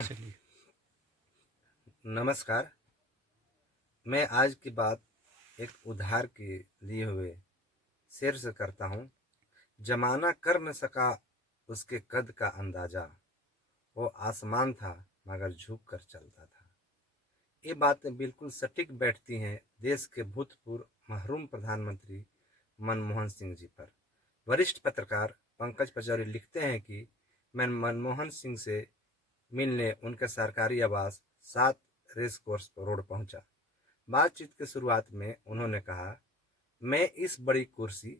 चलिए। नमस्कार। मैं आज की बात एक उधार के लिए हुए शेर से करता हूँ। जमाना कर न सका उसके कद का अंदाजा, वो आसमान था मगर झुक कर चलता था। ये बातें बिल्कुल सटीक बैठती हैं देश के भूतपूर्व मरहूम प्रधानमंत्री मनमोहन सिंह जी पर। वरिष्ठ पत्रकार पंकज पचौरी लिखते हैं कि मैं मनमोहन सिंह से मिलने उनके सरकारी आवास 7 रेस कोर्स रोड पहुंचा। बातचीत की शुरुआत में उन्होंने कहा, मैं इस बड़ी कुर्सी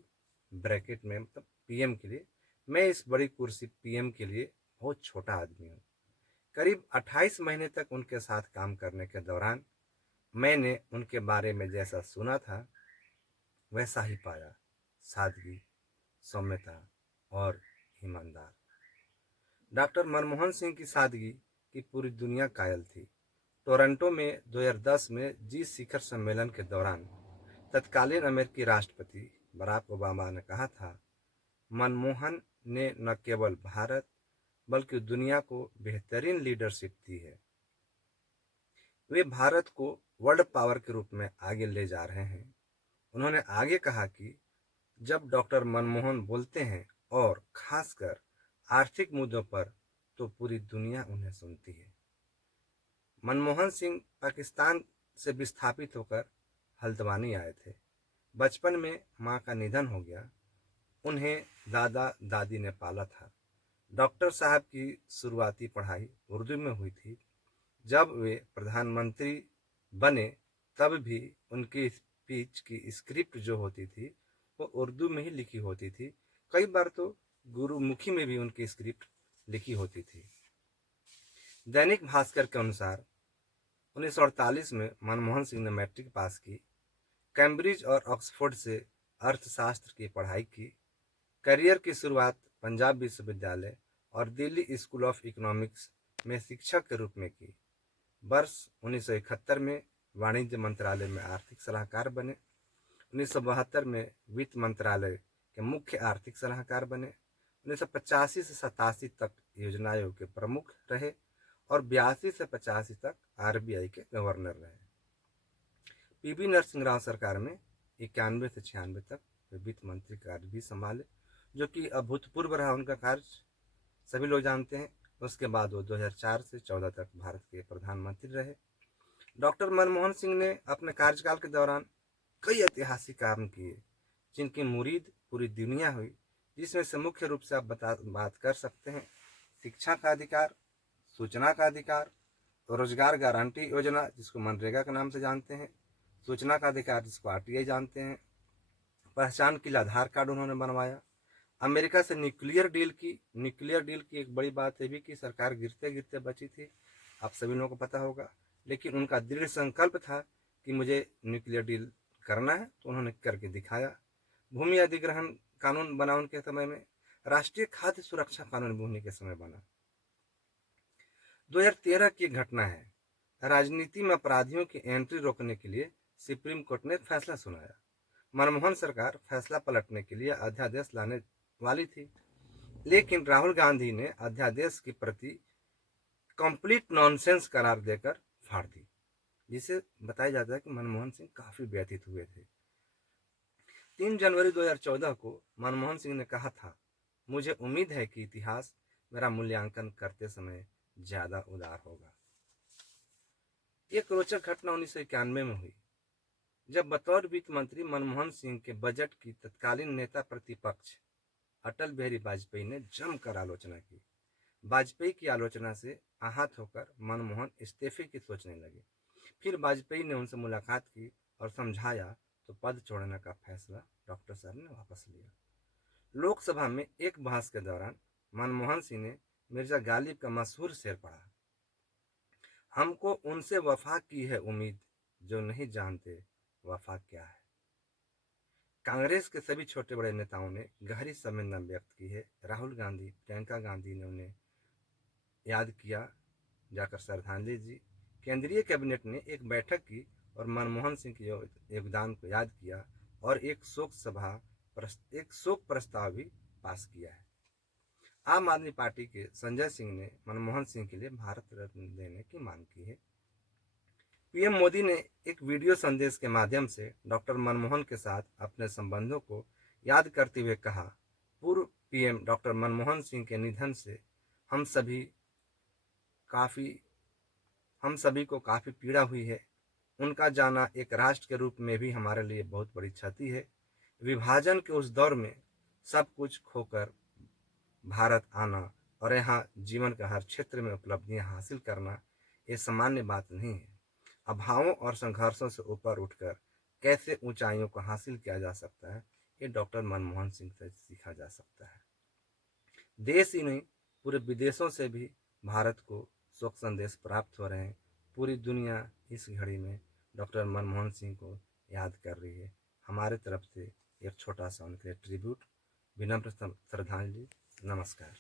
ब्रैकेट में मतलब पीएम के लिए मैं इस बड़ी कुर्सी पीएम के लिए बहुत छोटा आदमी हूँ। करीब 28 महीने तक उनके साथ काम करने के दौरान मैंने उनके बारे में जैसा सुना था वैसा ही पाया। सादगी, सौम्यता और ईमानदार। डॉक्टर मनमोहन सिंह की सादगी की पूरी दुनिया कायल थी। टोरंटो में 2010 में जी शिखर सम्मेलन के दौरान तत्कालीन अमेरिकी राष्ट्रपति बराक ओबामा ने कहा था, मनमोहन ने न केवल भारत बल्कि दुनिया को बेहतरीन लीडरशिप दी है। वे भारत को वर्ल्ड पावर के रूप में आगे ले जा रहे हैं। उन्होंने आगे कहा कि जब डॉक्टर मनमोहन बोलते हैं और खासकर आर्थिक मुद्दों पर तो पूरी दुनिया उन्हें सुनती है। मनमोहन सिंह पाकिस्तान से विस्थापित होकर हल्द्वानी आए थे। बचपन में मां का निधन हो गया। उन्हें दादा दादी ने पाला था। डॉक्टर साहब की शुरुआती पढ़ाई उर्दू में हुई थी। जब वे प्रधानमंत्री बने तब भी उनकी स्पीच की स्क्रिप्ट जो होती थी वो उर्दू में ही लिखी होती थी। कई बार तो गुरुमुखी में भी उनकी स्क्रिप्ट लिखी होती थी। दैनिक भास्कर के अनुसार 1948 में मनमोहन सिंह ने मैट्रिक पास की। कैम्ब्रिज और ऑक्सफोर्ड से अर्थशास्त्र की पढ़ाई की। करियर की शुरुआत पंजाब विश्वविद्यालय और दिल्ली स्कूल ऑफ इकोनॉमिक्स में शिक्षक के रूप में की। वर्ष 1971 में वाणिज्य मंत्रालय में आर्थिक सलाहकार बने। 1972 में वित्त मंत्रालय के मुख्य आर्थिक सलाहकार बने। 1985 से 87 तक योजना आयोग के प्रमुख रहे और 82 से 85 तक आरबीआई के गवर्नर रहे। पीवी नरसिंह राव सरकार में 91 से 96 तक वे वित्त मंत्री कार्य भी संभाले, जो कि अभूतपूर्व रहा उनका कार्य, सभी लोग जानते हैं। उसके बाद वो 2004 से 14 तक भारत के प्रधानमंत्री रहे। डॉक्टर मनमोहन सिंह ने अपने कार्यकाल के दौरान कई ऐतिहासिक काम किए जिनकी मुरीद पूरी दुनिया हुई, जिसमें से मुख्य रूप से आप बात कर सकते हैं शिक्षा का अधिकार, सूचना का अधिकार, रोजगार गारंटी योजना जिसको मनरेगा के नाम से जानते हैं, सूचना का अधिकार जिसको आरटीआई जानते हैं, पहचान के लिए आधार कार्ड उन्होंने बनवाया। अमेरिका से न्यूक्लियर डील की एक बड़ी बात है भी कि सरकार गिरते गिरते बची थी, आप सभी लोगों को पता होगा। लेकिन उनका दृढ़ संकल्प था कि मुझे न्यूक्लियर डील करना है, तो उन्होंने करके दिखाया। भूमि अधिग्रहण कानून बना उनके समय में। राष्ट्रीय खाद्य सुरक्षा कानून भी उन्हीं के समय बना। 2013 की घटना है। राजनीति में अपराधियों की एंट्री रोकने के लिए सुप्रीम कोर्ट ने फैसला सुनाया। मनमोहन सरकार फैसला पलटने के लिए अध्यादेश लाने वाली थी, लेकिन राहुल गांधी ने अध्यादेश की प्रति कंप्लीट नॉनसेंस करार देकर फाड़ दी, जिसे बताया जाता है कि मनमोहन सिंह काफी व्यथित हुए थे। 3 जनवरी 2014 को मनमोहन सिंह ने कहा था, मुझे उम्मीद है कि इतिहास मेरा मूल्यांकन करते समय ज्यादा उदार होगा। एक रोचक घटना 1991 में हुई, जब बतौर वित्त मंत्री मनमोहन सिंह के बजट की तत्कालीन नेता प्रतिपक्ष अटल बिहारी वाजपेयी ने जमकर आलोचना की। वाजपेयी की आलोचना से आहत होकर मनमोहन इस्तीफे की सोचने लगे। फिर वाजपेयी ने उनसे मुलाकात की और समझाया तो पद छोड़ने का फैसला डॉक्टर साहब ने वापस लिया। लोकसभा में एक बहस के दौरान मनमोहन सिंह ने मिर्जा गालिब का मशहूर शेर पढ़ा, हमको उनसे वफा की है उम्मीद जो नहीं जानते वफा क्या है। कांग्रेस के सभी छोटे बड़े नेताओं ने गहरी संवेदना व्यक्त की है। राहुल गांधी, प्रियंका गांधी ने उन्हें याद किया, जाकर श्रद्धांजलि दी। केंद्रीय कैबिनेट ने एक बैठक की और मनमोहन सिंह के योगदान को याद किया और एक शोक प्रस्ताव भी पास किया है। आम आदमी पार्टी के संजय सिंह ने मनमोहन सिंह के लिए भारत रत्न देने की मांग की है। पीएम मोदी ने एक वीडियो संदेश के माध्यम से डॉक्टर मनमोहन के साथ अपने संबंधों को याद करते हुए कहा, पूर्व पीएम डॉक्टर मनमोहन सिंह के निधन से हम सभी काफ़ी हम सभी को काफ़ी पीड़ा हुई है। उनका जाना एक राष्ट्र के रूप में भी हमारे लिए बहुत बड़ी क्षति है। विभाजन के उस दौर में सब कुछ खोकर भारत आना और यहाँ जीवन का हर क्षेत्र में उपलब्धियां हासिल करना ये सामान्य बात नहीं है। अभावों और संघर्षों से ऊपर उठकर कैसे ऊंचाइयों को हासिल किया जा सकता है, ये डॉक्टर मनमोहन सिंह से सीखा जा सकता है। देश ही नहीं, पूरे विदेशों से भी भारत को शोक संदेश प्राप्त हो रहे हैं। पूरी दुनिया इस घड़ी में डॉक्टर मनमोहन सिंह को याद कर रही है। हमारे तरफ से एक छोटा सा उनके ट्रिब्यूट, विनम्र श्रद्धांजलि। नमस्कार।